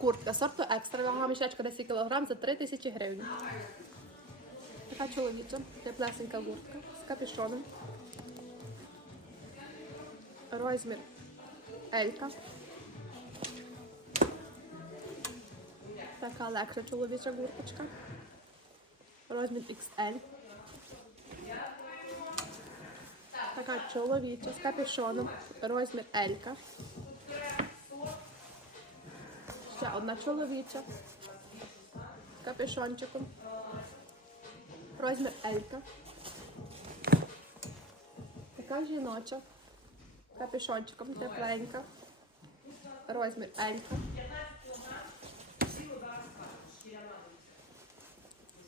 Куртка сорту екстра, вага мішечка 10 кг за 3 тисячі гривень. Така чоловіча, теплесенька куртка з капюшоном. Розмір Елька. Така легша чоловіча курточка. Розмір XL. Така чоловіча з капюшоном. Розмір Елька. Одна чоловіча з капюшончиком. Розмір Елька. Така жіноча. Капюшончиком тепленька. Розмір Елька.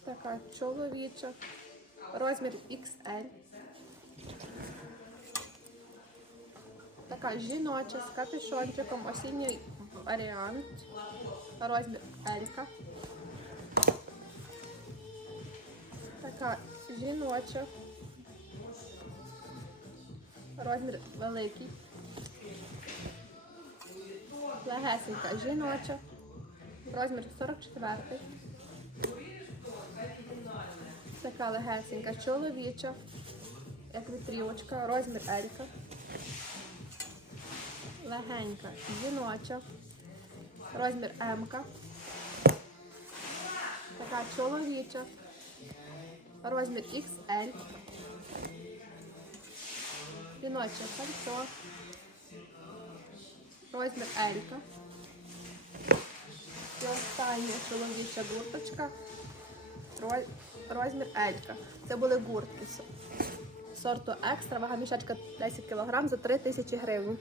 Така чоловіча. Розмір XL. Така жіноча з капюшончиком, осінній варіант. Розмір Елька. Така жіноча. Розмір великий. Легесенька жіноча. Розмір 44. Така легесенька чоловіча. Як вітрівочка. Розмір Елька. Легенька жіноча. Розмір М. Така чоловіча. Розмір XL. Жіноче пальто. Розмір L. І остання чоловіча гурточка. Розмір L. Це були гуртки. Сорту екстра, вага мішечка 10 кг за 3 тисячі гривень.